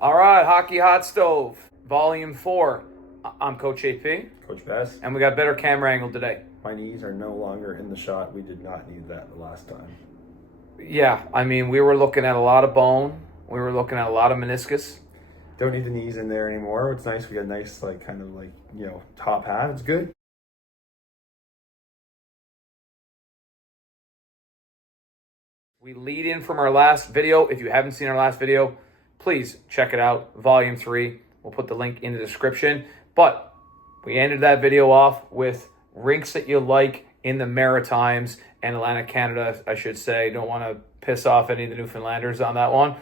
All right, Hockey Hot Stove, Volume 4. I'm Coach AP, Coach Bess, and we got a better camera angle today. my knees are no longer in the shot. We did not need that the last time. Yeah, I mean, we were looking at a lot of bone. We were looking at a lot of meniscus. Don't need the knees in there anymore. It's nice. We got a nice, top hat. It's good. We lead in from our last video. If you haven't seen our last video, please check it out, Volume 3. We'll put the link in the description. But we ended that video off with rinks that you like in the Maritimes and Atlantic Canada, I should say. Don't want to piss off any of the Newfoundlanders on that one.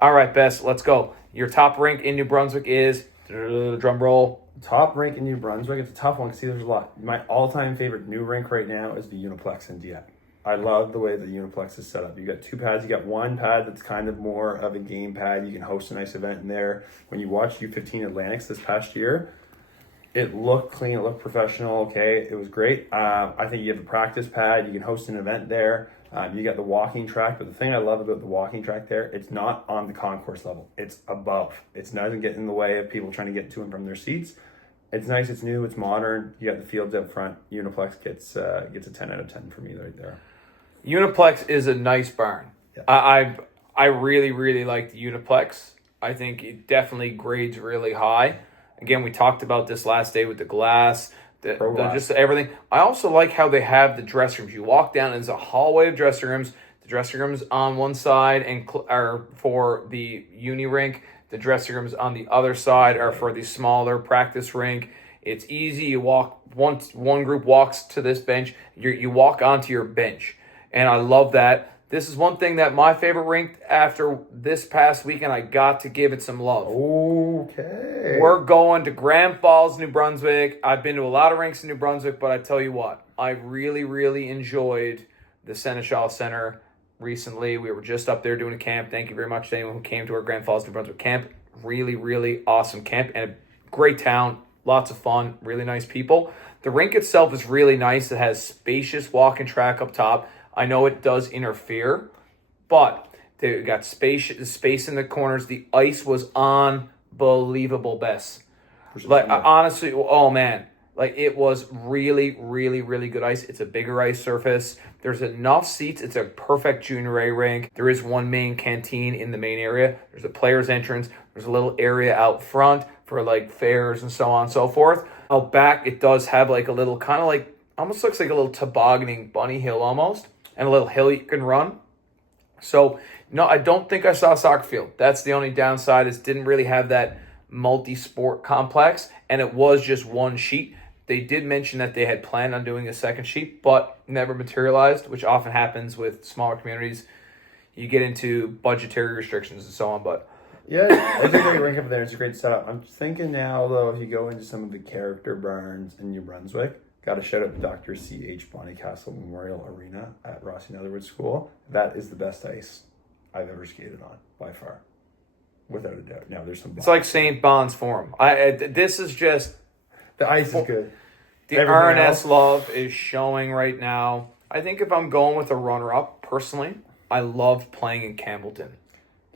All right, Bess, let's go. Your top rink in New Brunswick is, drum roll. Top rink in New Brunswick. It's a tough one. See, there's a lot. My all-time favorite new rink right now is the Uniplex in Dieppe. I love the way the Uniplex is set up. You got two pads. You got one pad that's kind of more of a game pad. You can host a nice event in there. When you watch U15 Atlantics this past year, it looked clean. It looked professional. Okay, it was great. I think you have the practice pad. You can host an event there. You got the walking track. But the thing I love about the walking track there, it's not on the concourse level. It's above. It doesn't get in the way of people trying to get to and from their seats. It's nice. It's new. It's modern. You got the fields up front. Uniplex gets a 10 out of 10 for me right there. Uniplex is a nice barn. Yeah. I really, really like the Uniplex. I think it definitely grades really high. Again, we talked about this last day with the glass, just everything. I also like how they have the dressing rooms. You walk down, and there's a hallway of dressing rooms. The dressing rooms on one side are for the uni rink. The dressing rooms on the other side are for the smaller practice rink. It's easy. You walk, one group walks to this bench. You walk onto your bench. And I love that. This is one thing that my favorite rink after this past weekend, I got to give it some love. Okay. We're going to Grand Falls, New Brunswick. I've been to a lot of rinks in New Brunswick, but I tell you what, I really, really enjoyed the Seneschal Center recently. We were just up there doing a camp. Thank you very much to anyone who came to our Grand Falls, New Brunswick camp. Really, really awesome camp and a great town. Lots of fun, really nice people. The rink itself is really nice. It has spacious walking track up top. I know it does interfere, but they got space in the corners. The ice was unbelievable, Bess. Like honestly, oh man, like it was really, really, really good ice. It's a bigger ice surface. There's enough seats. It's a perfect junior A rink. There is one main canteen in the main area. There's a player's entrance. There's a little area out front for like fairs and so on and so forth. Out back, it does have like a little kind of like, almost looks like a little tobogganing bunny hill almost. And a little hill you can run. So, no, I don't think I saw a soccer field. That's the only downside, is didn't really have that multi-sport complex, and it was just one sheet. They did mention that they had planned on doing a second sheet, but never materialized, which often happens with smaller communities. You get into budgetary restrictions and so on, but... Yeah, it's a great rink up there. It's a great setup. I'm thinking now, though, if you go into some of the character barns in New Brunswick, got to shout out to Dr. C.H. Bonnycastle Memorial Arena at Rossi Netherwood School. That is the best ice I've ever skated on, by far. Without a doubt. Now, there's some... It's like St. Bon's Forum. This is just... The ice is good. The RNS love is showing right now. I think if I'm going with a runner-up, personally, I love playing in Campbellton.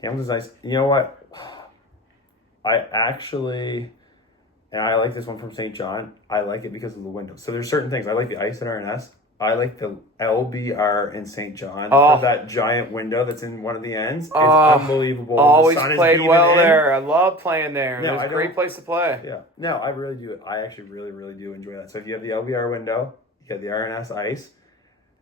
Campbellton's nice. You know what? I like this one from St. John. I like it because of the windows. So there's certain things. I like the ice at RNS. I like the LBR in St. John. For that giant window that's in one of the ends. It's unbelievable. Always played well there. I love playing there. No, it's a great place to play. Yeah. No, I really do. I actually really, really do enjoy that. So if you have the LBR window, you have the RNS ice.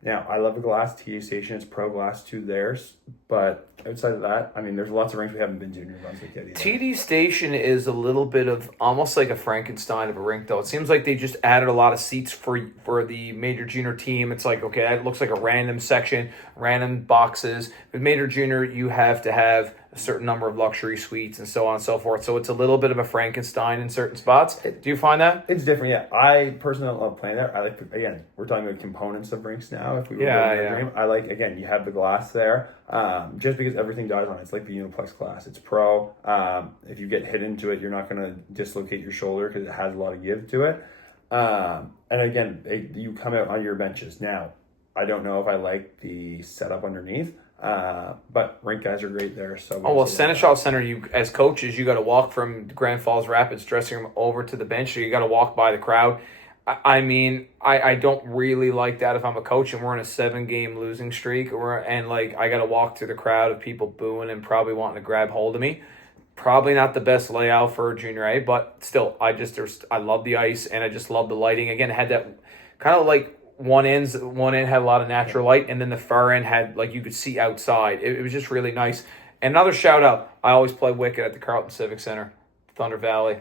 Now, I love the glass TD station. It's pro glass to theirs. But outside of that, I mean, there's lots of rinks we haven't been to in New Brunswick yet either. TD station is a little bit of almost like a Frankenstein of a rink, though. It seems like they just added a lot of seats for the major junior team. It's like, okay, it looks like a random section, random boxes. With major junior, you have to have a certain number of luxury suites and so on and so forth. So it's a little bit of a Frankenstein in certain spots. Do you find that? It's different, yeah. I personally don't love playing there. I like, again, we're talking about components of rinks now. If we were doing a game, I like, again, you have the glass there. Just because everything dies on it. It's like the Uniplex glass. It's pro. If you get hit into it, you're not going to dislocate your shoulder because it has a lot of give to it. And again, you come out on your benches. Now, I don't know if I like the setup underneath. But rink guys are great there. So Oh well, Seneschal Center. You as coaches, you got to walk from Grand Falls Rapids dressing room over to the bench. So you got to walk by the crowd. I mean, I don't really like that if I'm a coach and we're in a 7-game losing streak, and like I got to walk through the crowd of people booing and probably wanting to grab hold of me. Probably not the best layout for Junior A, but still, I love the ice and I just love the lighting. Again, it had that kind of like one end had a lot of natural light, and then the far end had like you could see outside. It was just really nice. Another shout out, I always play wicket at the Carlton Civic Center, Thunder Valley.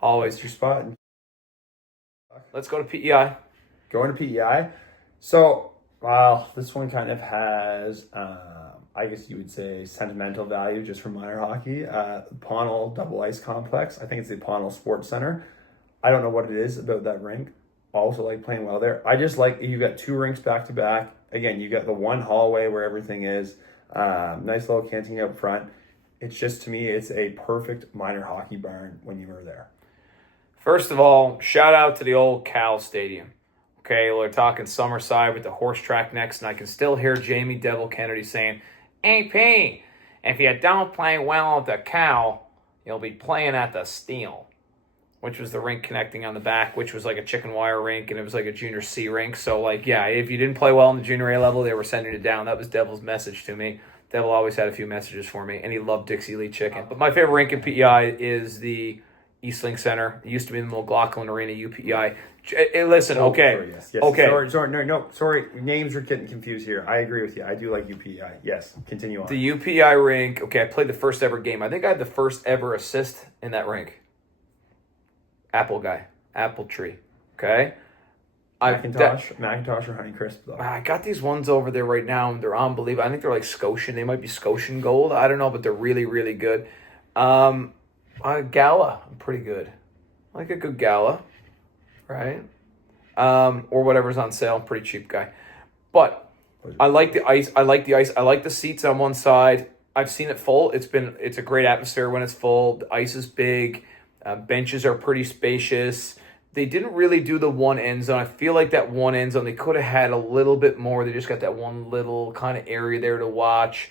Always. What's your spot? Let's go to PEI. Going to PEI. So, well, this one kind of has, I guess you would say, sentimental value just for minor hockey. Pownell Double Ice Complex. I think it's the Pownell Sports Center. I don't know what it is about that rink. Also like playing well there. I just like you got 2 rinks back to back. Again, you got the one hallway where everything is. Nice little canteen up front. It's just, to me, it's a perfect minor hockey barn when you were there. First of all, shout out to the old Cal Stadium. Okay, we're talking Summerside with the horse track next, and I can still hear Jamie Devil Kennedy saying, AP, if you don't play well at the Cal, you'll be playing at the Steel, which was the rink connecting on the back, which was like a chicken wire rink, and it was like a junior C rink. So, like, yeah, if you didn't play well in the junior A level, they were sending it down. That was Devil's message to me. Devil always had a few messages for me, and he loved Dixie Lee chicken. But my favorite rink in PEI is the Eastlink Center. It used to be the McLaughlin Arena, UPEI. Listen, okay. Sorry, yes. Okay. Sorry. Names are getting confused here. I agree with you. I do like UPEI. Yes, continue on. The UPEI rink, okay, I played the first ever game. I think I had the first ever assist in that rink. Apple tree, okay? Macintosh or Honeycrisp, though. I got these ones over there right now, and they're unbelievable. I think they're like Scotian. They might be Scotian gold. I don't know, but they're really, really good. Gala, I'm pretty good. I like a good gala, right? Or whatever's on sale. Pretty cheap guy. But I like the ice. I like the seats on one side. I've seen it full. It's a great atmosphere when it's full. The ice is big. Benches are pretty spacious. They didn't really do the one end zone. I feel like that one end zone, they could have had a little bit more. They just got that one little kind of area there to watch.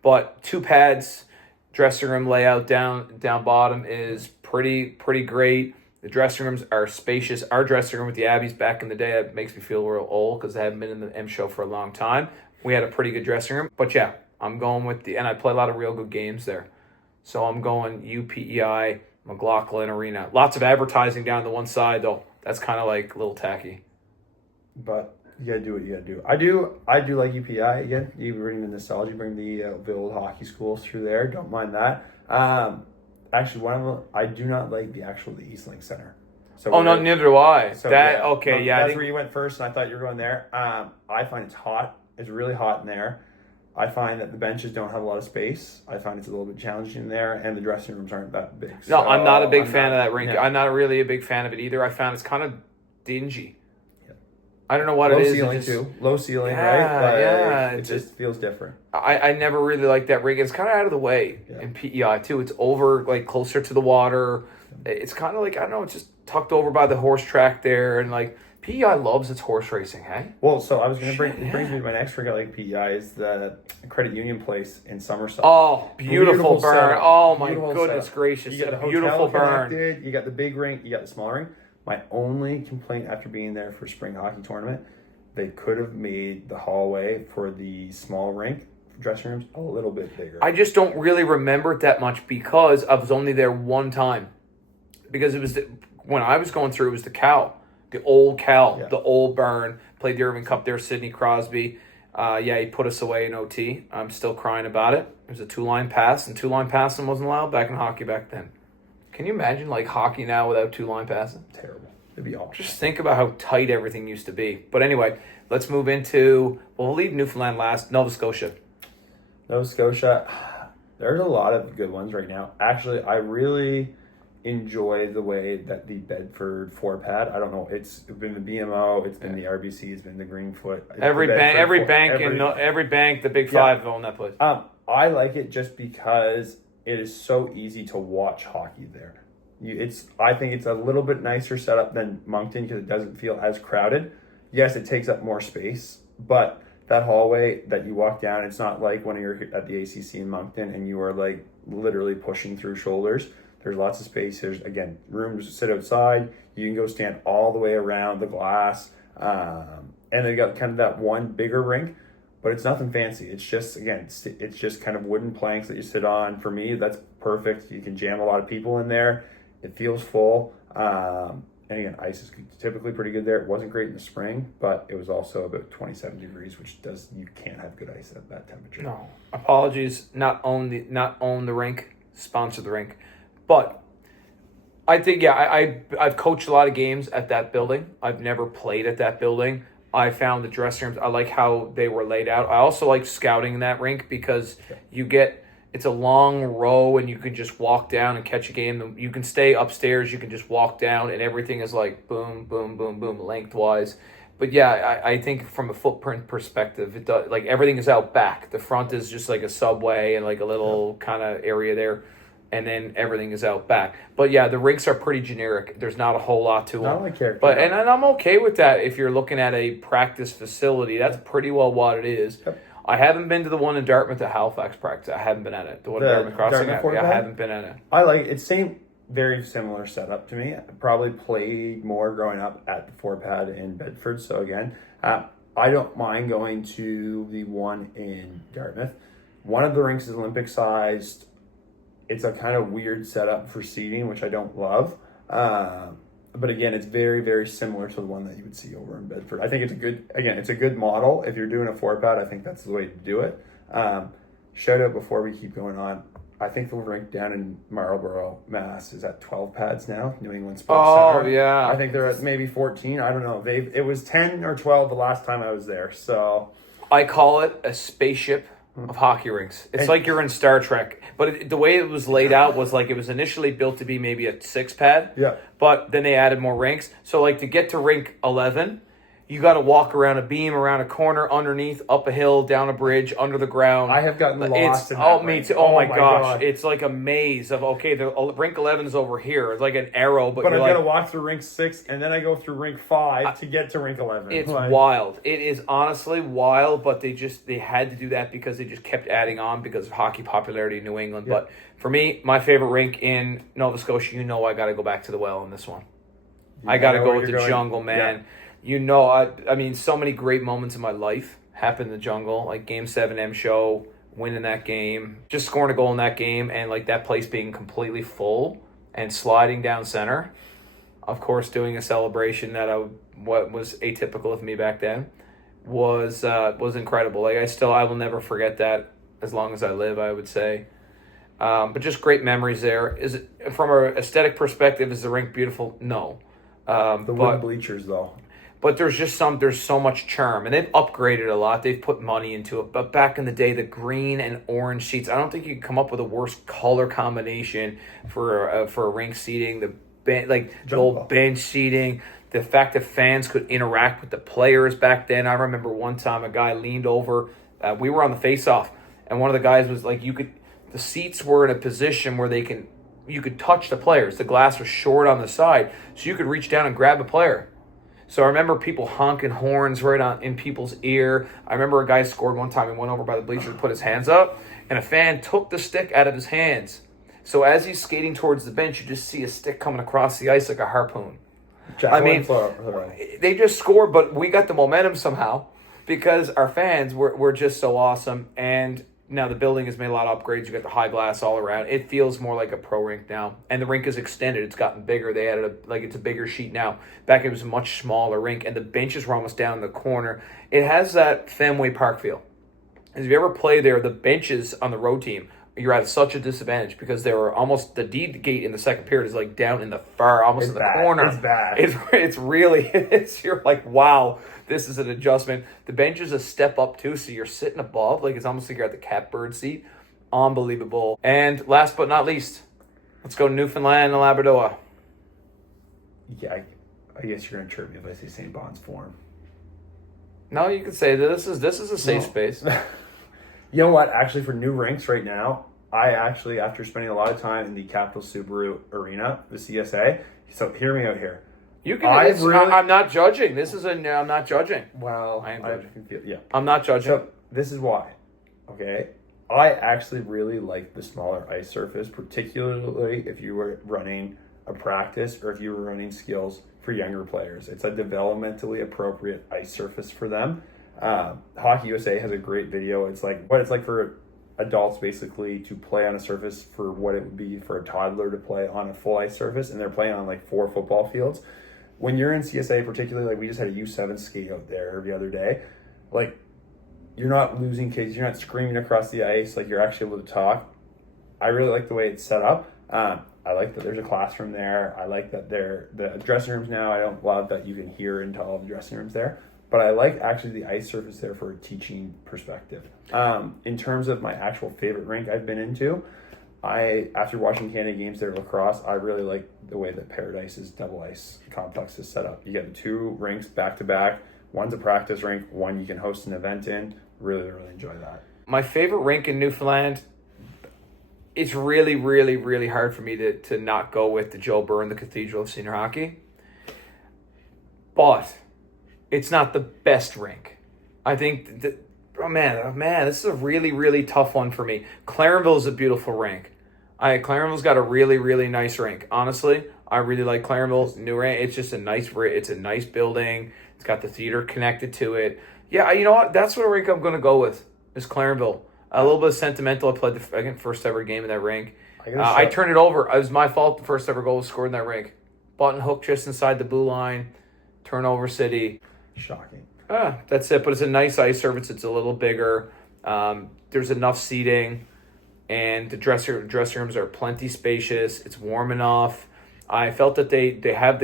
But 2 pads, dressing room layout down bottom is pretty great. The dressing rooms are spacious. Our dressing room with the Abbeys back in the day, that makes me feel real old because I haven't been in the M show for a long time. We had a pretty good dressing room. But yeah, I'm going with and I play a lot of real good games there. So I'm going UPEI McLaughlin Arena. Lots of advertising down the one side, though. That's kind of like a little tacky. But you gotta do what you gotta do. I do like UPI again. You bring the nostalgia, bring the old hockey schools through there. Don't mind that. Actually, I do not like the Eastlink Center. So no, neither do I. So That's where you went first, and I thought you were going there. I find it's hot. It's really hot in there. I find that the benches don't have a lot of space. I find it's a little bit challenging in there, and the dressing rooms aren't that big. No, I'm not a big fan of that rink. Yeah. I'm not really a big fan of it either. I found it's kind of dingy. Yeah. I don't know what it is. Low ceiling, yeah, right? But yeah. It just feels different. I never really liked that rink. It's kind of out of the way in PEI, too. It's over, like, closer to the water. It's kind of like, I don't know, it's just tucked over by the horse track there, and, like, PEI loves its horse racing, hey? Well, so I was going to brings me to my next rig. Like PEI is the Credit Union Place in Somerset. Oh, beautiful burn! Setup. Oh my goodness gracious! You got the beautiful burn. Connected, you got the big rink. You got the small rink. My only complaint after being there for spring hockey tournament, they could have made the hallway for the small rink dressing rooms a little bit bigger. I just don't really remember it that much because I was only there one time. Because it was when I was going through, it was the Cal. The old Cal, the old burn. Played the Irving Cup there, Sidney Crosby. He put us away in OT. I'm still crying about it. It was a 2-line pass, and 2-line passing wasn't allowed back in hockey back then. Can you imagine, like, hockey now without 2-line passing? Terrible. It'd be awful. Just think about how tight everything used to be. But anyway, let's move into, we'll leave Newfoundland last, Nova Scotia. Nova Scotia, there's a lot of good ones right now. Actually, I really enjoy the way that the Bedford 4-pad, I don't know, it's been the BMO, it's been the RBC, it's been the Greenfoot. Every bank, the Big Five own that place. I like it just because it is so easy to watch hockey there. I think it's a little bit nicer setup than Moncton because it doesn't feel as crowded. Yes, it takes up more space, but that hallway that you walk down, it's not like when you're at the ACC in Moncton and you are like literally pushing through shoulders. There's lots of space. There's, again, rooms to sit outside. You can go stand all the way around the glass. And they got kind of that one bigger rink, but it's nothing fancy. It's just, again, it's just kind of wooden planks that you sit on. For me, that's perfect. You can jam a lot of people in there. It feels full. And again, ice is typically pretty good there. It wasn't great in the spring, but it was also about 27 degrees, which you can't have good ice at that temperature. No. Apologies, not own the rink, sponsor the rink. But I think, yeah, I've coached a lot of games at that building. I've never played at that building. I found the dressing rooms, I like how they were laid out. I also like scouting in that rink because it's a long row and you can just walk down and catch a game. You can stay upstairs, you can just walk down, and everything is like boom, boom, boom, boom, lengthwise. But yeah, I think from a footprint perspective, it does, like everything is out back. The front is just like a subway and like a little kind of area there. And then everything is out back. But yeah, the rinks are pretty generic. There's not a whole lot to them. Not like character. But and I'm okay with that if you're looking at a practice facility. That's pretty well what it is. Yep. I haven't been to the one in Dartmouth at Halifax practice. I haven't been at it. The one in Dartmouth Crossing. I haven't been at it. I like it. Very similar setup to me. I probably played more growing up at the 4-pad in Bedford. So again, I don't mind going to the one in Dartmouth. One of the rinks is Olympic sized. It's a kind of weird setup for seating, which I don't love. But again, it's very, very similar to the one that you would see over in Bedford. I think it's a good model. If you're doing a 4-pad, I think that's the way to do it. Shout out before we keep going on. I think the rink down in Marlborough, Mass is at 12 pads now, New England Sports Center. Oh, yeah. I think they're at maybe 14. I don't know. It was 10 or 12 the last time I was there. So I call it a spaceship of hockey rinks. It's like you're in Star Trek. But the way it was laid out was like it was initially built to be maybe a 6-pad. Yeah. But then they added more rinks. So like to get to rink 11, you got to walk around a beam, around a corner, underneath, up a hill, down a bridge, under the ground. I have gotten lost in that me rink. too. Oh my gosh. God. It's like a maze of, okay, the rink 11 is over here. It's like an arrow. But I've got to walk through rink 6, and then I go through rink 5 to get to rink 11. It's wild. It is honestly wild, but they had to do that because they just kept adding on because of hockey popularity in New England. Yeah. But for me, my favorite rink in Nova Scotia, I got to go back to the well in this one. I got to go with the jungle, man. Yeah. I mean, so many great moments in my life happened in the jungle, like Game 7 M show, winning that game, just scoring a goal in that game, and like that place being completely full and sliding down center. Of course, doing a celebration what was atypical of me back then was incredible. Like I will never forget that as long as I live, I would say. But just great memories there. Is it from an aesthetic perspective? Is the rink beautiful? No. The wooden bleachers, though. But there's so much charm, and they've upgraded a lot. They've put money into it. But back in the day, the green and orange seats, I don't think you could come up with a worse color combination for a rink seating. The old bench seating, the fact that fans could interact with the players back then. I remember one time a guy leaned over. We were on the face-off, and one of the guys was like, the seats were in a position where you could touch the players. The glass was short on the side, so you could reach down and grab a player. So I remember people honking horns right in people's ear. I remember a guy scored one time and went over by the bleachers and put his hands up, and a fan took the stick out of his hands. So as he's skating towards the bench, you just see a stick coming across the ice like a harpoon. They just scored, but we got the momentum somehow because our fans were just so awesome. And now the building has made a lot of upgrades. You got the high glass all around. It feels more like a pro rink now. And the rink is extended. It's gotten bigger. They added it's a bigger sheet now. Back it was a much smaller rink, and the benches were almost down in the corner. It has that Fenway Park feel. As if you ever play there, the benches on the road team, you're at such a disadvantage because they were almost the D gate in the second period is like down in the far, almost in the corner. It's bad. It's really you're like, wow, this is an adjustment. The bench is a step up too, so you're sitting above, like it's almost like you're at the catbird seat. Unbelievable. And last but not least, let's go Newfoundland and Labrador. Yeah, I guess you're gonna chirp me if I say St. Bon's Forum. No, you can say that this is a safe space. You know what? Actually, for new rinks right now, after spending a lot of time in the Capital Subaru Arena, the CSA, so hear me out here. You can. really- I'm not judging. I'm not judging. Well, I am judging. yeah. I'm not judging. So this is why. Okay. I actually really like the smaller ice surface, particularly if you were running a practice or if you were running skills for younger players. It's a developmentally appropriate ice surface for them. Hockey USA has a great video. It's like what it's like for adults basically to play on a surface for what it would be for a toddler to play on a full ice surface, and they're playing on like 4 football fields. When you're in CSA, particularly, like we just had a U7 skate out there the other day, like you're not losing kids, you're not screaming across the ice, like you're actually able to talk. I really like the way it's set up. I like that there's a classroom there. I like that the dressing rooms now, I don't love that you can hear into all the dressing rooms there, but I like actually the ice surface there for a teaching perspective. In terms of my actual favorite rink I've been into, after watching Canada games there at lacrosse, I really like the way that Paradise's double ice complex is set up. You get the 2 rinks back to back. One's a practice rink, one you can host an event in. Really, really enjoy that. My favorite rink in Newfoundland, it's really, really, really hard for me to not go with the Joe Byrne, the Cathedral of Senior Hockey. But it's not the best rink. I think that, oh man, this is a really, really tough one for me. Clarenville is a beautiful rink. Clarenville's got a really, really nice rink. Honestly, I really like Clarenville's new rink. It's just a nice building. It's got the theater connected to it. Yeah, you know what? That's what a rink I'm going to go with, is Clarenville. A little bit sentimental. I played the first ever game in that rink. I turned it over. It was my fault. The first ever goal was scored in that rink. Button hook just inside the blue line. Turnover city. Shocking. That's it. But it's a nice ice surface. It's a little bigger. There's enough seating. And the dressing rooms are plenty spacious. It's warm enough. I felt that they have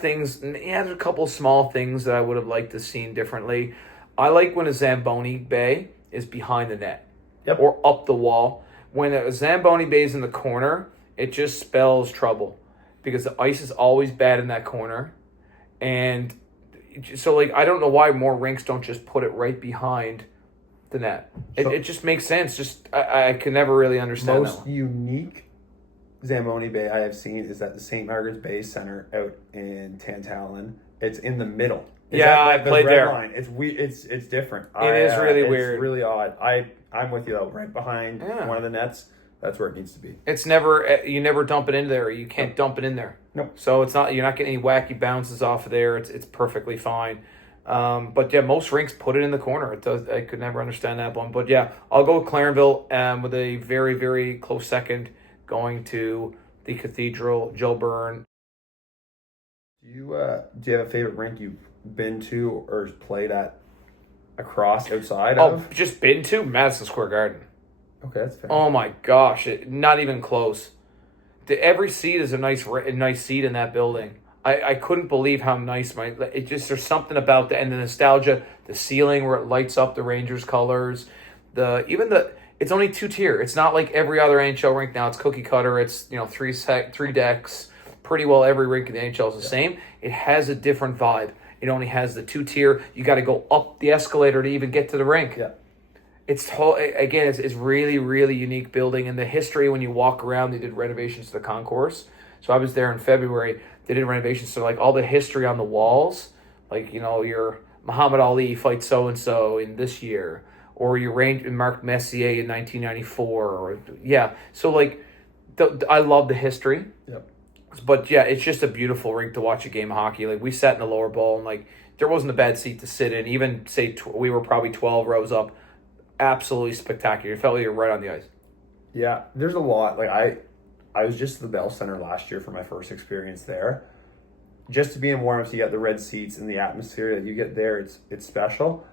things. Yeah, there's a couple small things that I would have liked to seen differently. I like when a Zamboni bay is behind the net, or up the wall. When a Zamboni bay is in the corner, it just spells trouble because the ice is always bad in that corner, and so like I don't know why more rinks don't just put it right behind the net. It just makes sense. Just I can never really understand that most one. unique Zamboni Bay I have seen is at the St. Margaret's Bay Center out in Tantallon. It's in the middle. I played there. Line. It's different. It is really weird. It's really odd. I'm with you though. Right behind one of the nets. That's where it needs to be. It's never you never dump it into there. You can't dump it in there. No. So you're not getting any wacky bounces off of there. It's perfectly fine. But yeah, most rinks put it in the corner. It does. I could never understand that one. But yeah, I'll go with Clarenville with a very, very close second, going to the Cathedral, Joe Byrne. Do you have a favorite rink you've been to or played at across outside of? Just been to Madison Square Garden. Okay, that's fair. Oh my gosh, not even close. Every seat is a nice seat in that building. I couldn't believe how nice there's something about the nostalgia, the ceiling where it lights up the Rangers colors, it's only 2-tier. It's not like every other NHL rink now. It's cookie cutter. It's 3 decks. Pretty well every rink in the NHL is the same. It has a different vibe. It only has the 2-tier. You got to go up the escalator to even get to the rink. Yeah. It's really, really unique building. And the history, when you walk around, they did renovations to the concourse. So I was there in February. They did renovations. So like all the history on the walls, like, your Muhammad Ali fights so-and-so in this year, or your Marc Messier in 1994. So like, I love the history. Yep. But yeah, it's just a beautiful rink to watch a game of hockey. Like we sat in the lower bowl, and like there wasn't a bad seat to sit in. Even say we were probably 12 rows up. Absolutely spectacular. You felt like you were right on the ice. Yeah, there's a lot. Like I was just at the Bell Center last year for my first experience there. Just to be in warm-ups, you get the red seats and the atmosphere that you get there. It's special.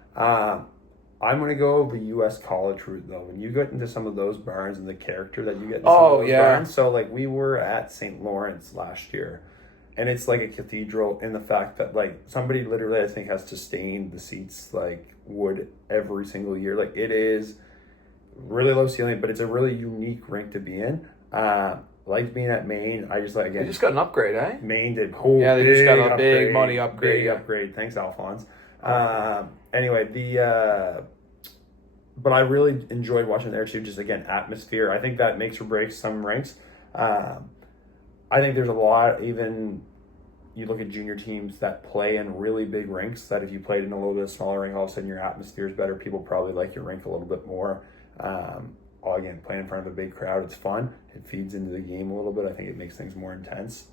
I'm going to go the U.S. college route, though. When you get into some of those barns and the character that you get in some of those barns. So, like, we were at St. Lawrence last year, and it's like a cathedral in the fact that, like, somebody literally, I think, has to stain the seats, like, wood every single year. Like, it is really low ceiling, but it's a really unique rink to be in. Like being at Maine, I just, like, again... They just got an upgrade, eh? Maine did. They just got a big money upgrade. Big upgrade. Thanks, Alphonse. Anyway, but I really enjoyed watching there too. Just again, atmosphere. I think that makes or breaks some rinks. I think there's a lot, even you look at junior teams that play in really big rinks, that if you played in a little bit smaller rink, all of a sudden your atmosphere is better. People probably like your rink a little bit more. Again, playing in front of a big crowd, it's fun. It feeds into the game a little bit. I think it makes things more intense.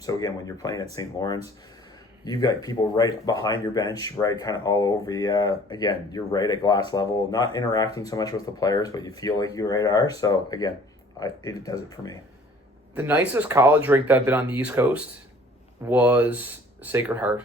So again, when you're playing at St. Lawrence, you've got people right behind your bench, right kind of all over you. Again, you're right at glass level, not interacting so much with the players, but you feel like you right are. So again, it does it for me. The nicest college rink that I've been on the East Coast was Sacred Heart.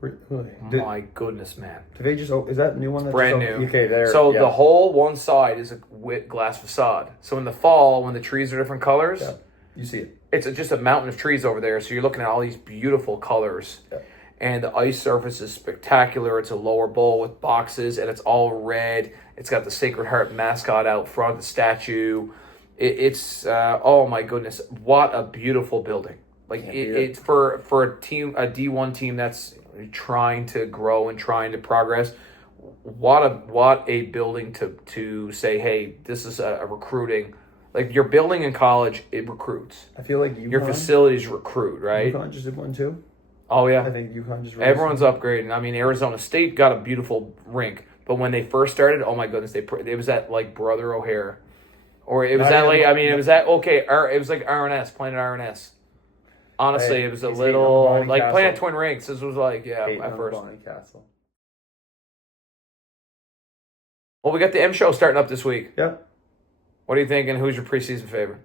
Really? My goodness, man. Did they just? Is that new one? That's Brand just new. Okay, there. So yeah. the whole one side is a glass facade. So in the fall, when the trees are different colors, Yeah. You see it. it's just a mountain of trees over there. So you're looking at all these beautiful colors. Yeah. And the ice surface is spectacular. It's a lower bowl with boxes, and it's all red. It's got the Sacred Heart mascot out front of the statue. It's oh my goodness, what a beautiful building! Like it's for a team, a D1 team that's trying to grow and trying to progress. What a building to say, hey, this is a recruiting. Like your building in college, it recruits. I feel like your facilities recruit, right? UConn just did one too. Oh yeah, I think UConn just. Everyone's upgrading. I mean, Arizona State got a beautiful rink, but when they first started, oh my goodness, it was at like Brother O'Hare, or it was at like it was at it was like RNS playing at RNS. Honestly, it was a little like playing at Twin Rinks. This was like at first. Castle. Well, we got the M show starting up this week. Yep. What are you thinking? Who's your preseason favorite?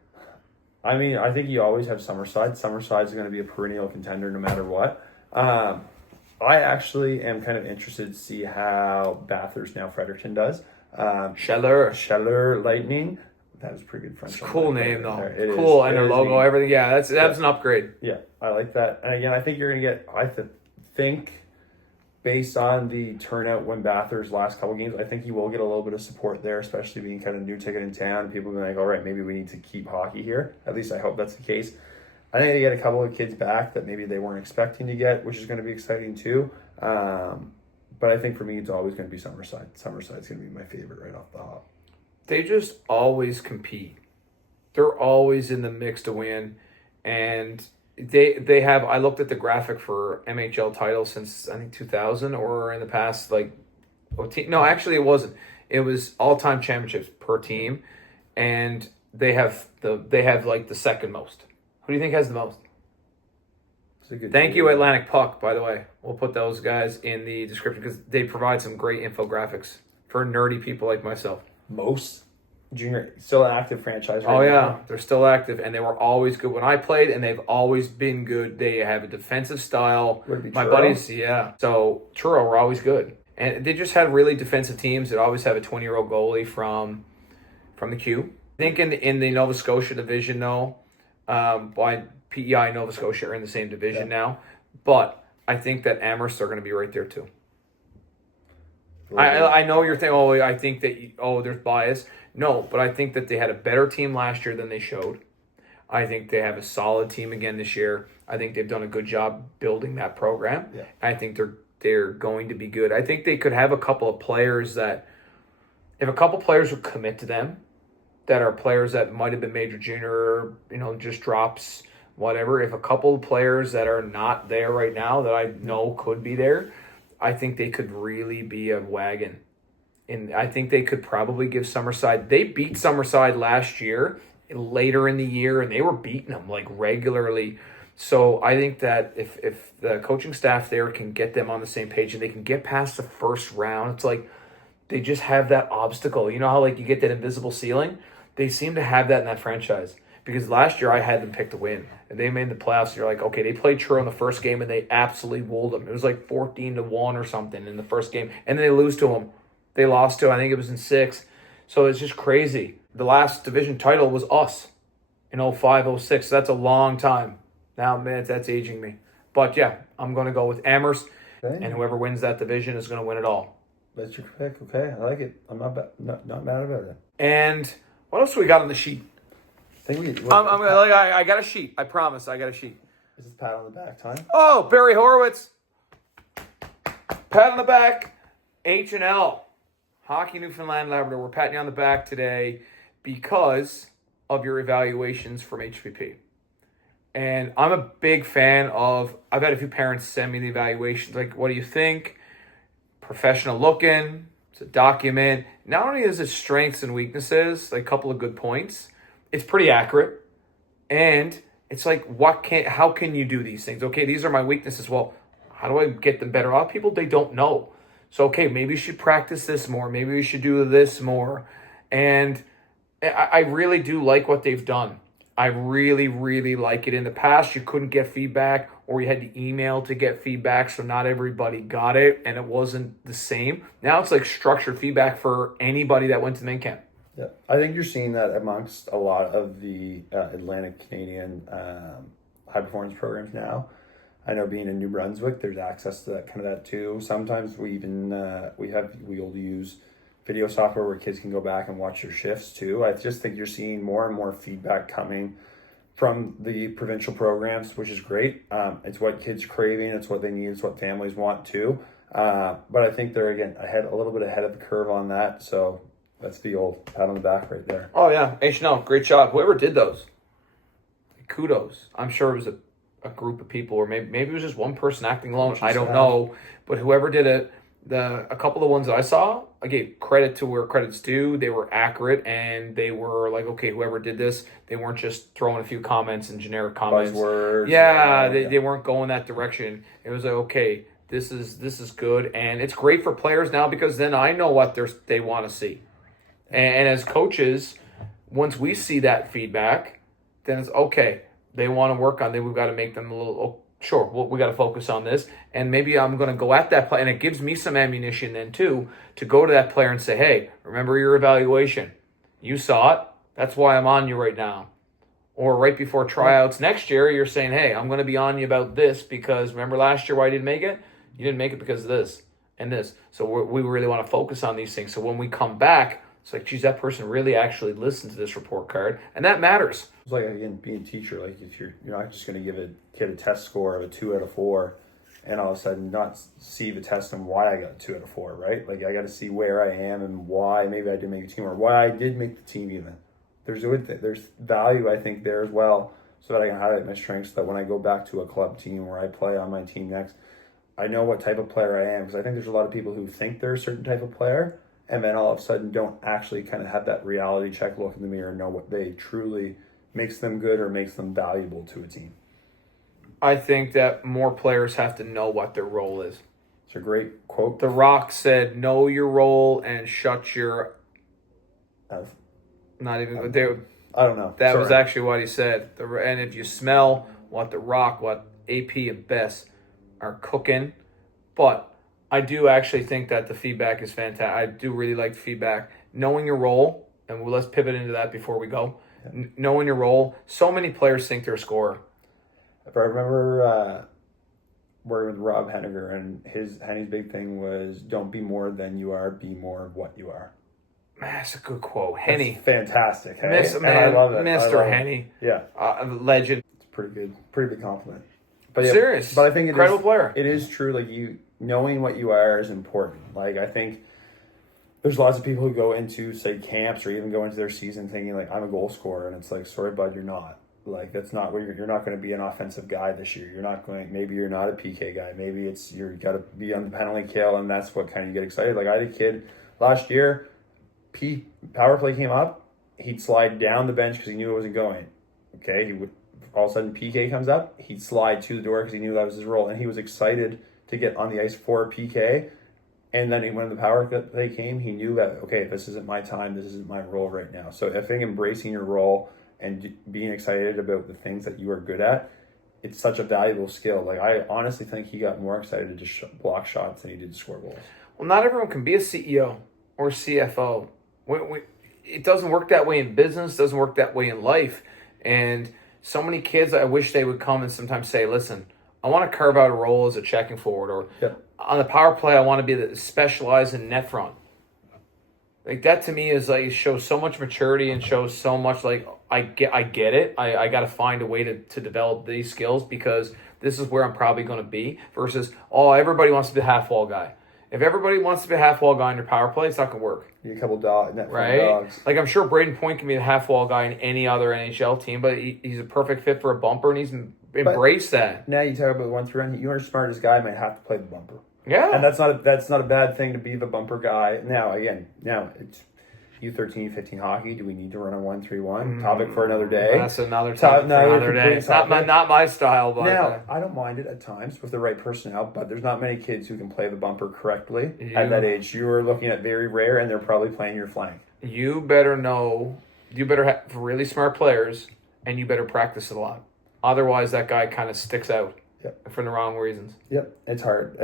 I mean, I think you always have Summerside. Summerside's going to be a perennial contender no matter what. I actually am kind of interested to see how Bathurst, now Fredericton, does. Chaleur Lightning. That was a pretty good French. It's a cool name, though. It cool, is. and their logo, everything. Yeah, that's an upgrade. Yeah, I like that. And again, I think you're going to get, think, based on the turnout when Bathurst last couple games, I think you will get a little bit of support there, especially being kind of new ticket in town. People will be like, all right, maybe we need to keep hockey here. At least I hope that's the case. I think they get a couple of kids back that maybe they weren't expecting to get, which is going to be exciting too. But I think for me, it's always going to be Summerside. Summerside's going to be my favorite right off the hop. They just always compete. They're always in the mix to win. And they have, I looked at the graphic for MHL titles since I think 2000 or in the past no, actually it wasn't. It was all-time championships per team, and they have like the second most. Who do you think has the most? Thank you, Atlantic Puck, by the way. We'll put those guys in the description because they provide some great infographics for nerdy people like myself. Most junior, still an active franchise right now. now. They're still active, and they were always good when I played, and they've always been good. They have a defensive style. My buddies, so Truro were always good. And they just had really defensive teams that always have a 20-year-old goalie from the Q. I think in the Nova Scotia division, though, by PEI and Nova Scotia are in the same division now. But I think that Amherst are going to be right there, too. I know you're thinking, I think that, there's bias. No, but I think that they had a better team last year than they showed. I think they have a solid team again this year. I think they've done a good job building that program. Yeah. I think they're going to be good. I think they could have a couple of players that, if a couple players would commit to them, that are players that might have been major junior, just drops, whatever. If a couple of players that are not there right now that I know could be there, I think they could really be a wagon. And I think they could probably give Summerside. They beat Summerside last year, later in the year, and they were beating them like regularly. So I think that if the coaching staff there can get them on the same page and they can get past the first round, it's like they just have that obstacle. You know how like you get that invisible ceiling? They seem to have that in that franchise. Because last year I had them pick to win, and they made the playoffs. And you're like, okay, they played Truro in the first game, and they absolutely wooled them. It was like 14-1 or something in the first game, and then they lose to them. They lost to, I think it was in 6. So it's just crazy. The last division title was us in 05, 06. So that's a long time. Now, man, that's aging me. But yeah, I'm going to go with Amherst, and whoever wins that division is going to win it all. That's your pick. Okay, I like it. I'm not mad about it. And what else we got on the sheet? I got a sheet. I promise. I got a sheet. Is this pat on the back time? Oh, Barry Horowitz. Pat on the back. H&L. Hockey Newfoundland Labrador. We're patting you on the back today because of your evaluations from HPP. And I'm a big fan of, I've had a few parents send me the evaluations, like, what do you think? Professional looking, it's a document. Not only is it strengths and weaknesses, like a couple of good points, it's pretty accurate. And it's like, how can you do these things? Okay, these are my weaknesses. Well, how do I get them better? A lot of people, they don't know. So, okay, maybe you should practice this more. Maybe we should do this more. And I really do like what they've done. I really, really like it. In the past, you couldn't get feedback or you had to email to get feedback, so not everybody got it, and it wasn't the same. Now it's like structured feedback for anybody that went to main camp. Yeah, I think you're seeing that amongst a lot of the Atlantic Canadian high performance programs now. I know being in New Brunswick, there's access to that too. Sometimes we even we'll use video software where kids can go back and watch their shifts too. I just think you're seeing more and more feedback coming from the provincial programs, which is great. It's what kids are craving. It's what they need. It's what families want too. But I think they're, again, a little bit ahead of the curve on that. So that's the old pat on the back right there. Oh, yeah. H&L, great job. Whoever did those, kudos. I'm sure it was a group of people, or maybe it was just one person acting alone. I don't know. But whoever did it, a couple of the ones that I saw, I gave credit to where credit's due. They were accurate, and they were like, okay, whoever did this, they weren't just throwing a few comments and generic comments. Buzzwords. Yeah, they weren't going that direction. It was like, okay, this is good, and it's great for players now because then I know what they want to see. And as coaches, once we see that feedback, then it's okay. They want to work on it. We've got to make them a little, sure, we got to focus on this. And maybe I'm going to go at that player. And it gives me some ammunition then, too, to go to that player and say, hey, remember your evaluation. You saw it. That's why I'm on you right now. Or right before tryouts next year, you're saying, hey, I'm going to be on you about this because remember last year why you didn't make it? You didn't make it because of this and this. So we really want to focus on these things. So when we come back, it's like, geez, that person really actually listened to this report card. And that matters. It's like, again, being a teacher, like if you're not just going to give a kid a test score of a 2 out of 4 and all of a sudden not see the test and why I got a 2 out of 4, right? Like I got to see where I am and why maybe I didn't make a team or why I did make the team even. There's value, I think, there as well, so that I can highlight my strengths, so that when I go back to a club team where I play on my team next, I know what type of player I am. Because I think there's a lot of people who think they're a certain type of player and then all of a sudden don't actually kind of have that reality check, look in the mirror, and know what they truly makes them good or makes them valuable to a team. I think that more players have to know what their role is. It's a great quote. The Rock said, know your role and shut your... Not even... I don't know. That was actually what he said. And if you smell what The Rock, what AP and Bess are cooking, but I do actually think that the feedback is fantastic. I do really like the feedback. Knowing your role, and let's pivot into that before we go. Yeah. Knowing your role. So many players think they're a scorer. If I remember working with Rob Henniger, and Henny's big thing was don't be more than you are, be more of what you are. That's a good quote. Henny. That's fantastic. Hey? Man, I love it. Mr. Henny. Yeah. Legend. It's pretty good. Pretty big compliment. But serious. But I think incredible player. It is true. Like knowing what you are is important. Like I think there's lots of people who go into, say, camps or even go into their season thinking like I'm a goal scorer, and it's like, sorry, bud, you're not. Like that's not where you're not going to be an offensive guy this year. Maybe you're not a PK guy. Maybe you got to be on the penalty kill, and that's what kind of you get excited. Like I had a kid last year, power play came up, he'd slide down the bench because he knew it wasn't going. Okay, he would all of a sudden PK comes up, he'd slide to the door because he knew that was his role, and he was excited to get on the ice for PK. And then when the power play came, he knew that, okay, this isn't my time, this isn't my role right now. So I think embracing your role and being excited about the things that you are good at, it's such a valuable skill. Like I honestly think he got more excited to just block shots than he did to score goals. Well, not everyone can be a CEO or CFO. It doesn't work that way in business, doesn't work that way in life. And so many kids, I wish they would come and sometimes say, listen, I want to carve out a role as a checking forward, or on the power play, I want to be specialized in net front. Like that to me is like, shows so much maturity and shows so much like, I get it. I got to find a way to develop these skills because this is where I'm probably going to be versus, everybody wants to be the half wall guy. If everybody wants to be a half wall guy in your power play, it's not gonna work. You need a couple net Right? dogs. Like, I'm sure Braden Point can be a half wall guy in any other NHL team, but he's a perfect fit for a bumper, and he's embraced that. Now you talk about 1-3-1. Your smartest guy might have to play the bumper. Yeah. And that's not a bad thing to be the bumper guy. Now it's U13, U15 hockey. Do we need to run a 1-3-1? Topic for another day. That's another topic for another day. It's not my style, but now I don't mind it at times with the right personnel, but there's not many kids who can play the bumper correctly at that age. You are looking at very rare, and they're probably playing your flank. You better know. You better have really smart players, and you better practice it a lot. Otherwise, that guy kind of sticks out. Yep. For the wrong reasons. Yep, it's hard.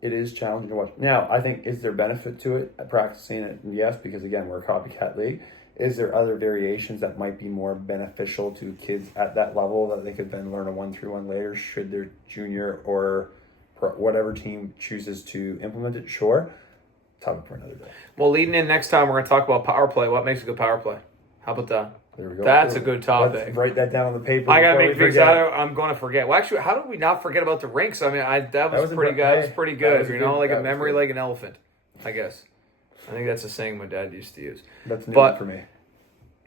It is challenging to watch. Now, I think, is there benefit to it, practicing it? Yes, because again, we're a copycat league. Is there other variations that might be more beneficial to kids at that level that they could then learn a 1-3-1 later should their junior or whatever team chooses to implement it? Sure. Topic for another day. Well, leading in next time, we're going to talk about power play. What makes a good power play? How about that? There we go. That's a good topic. Let's write that down on the paper. I gotta make because I'm going to forget. Well, actually, how did we not forget about the rinks? I mean, that was pretty good. That was pretty good. Like a memory, like an elephant. I guess. I think that's a saying my dad used to use. That's new for me.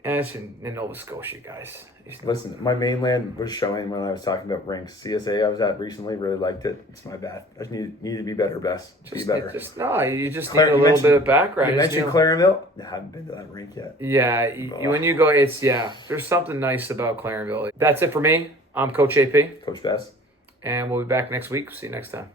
And it's in Nova Scotia, guys. Listen, my mainland was showing when I was talking about rinks. CSA I was at recently, really liked it. It's my bad. I just need to be better, Bess. Be better. You just need a little bit of background. You mentioned Clarenville? I haven't been to that rink yet. Yeah, when you go, there's something nice about Clarenville. That's it for me. I'm Coach AP. Coach Bess. And we'll be back next week. See you next time.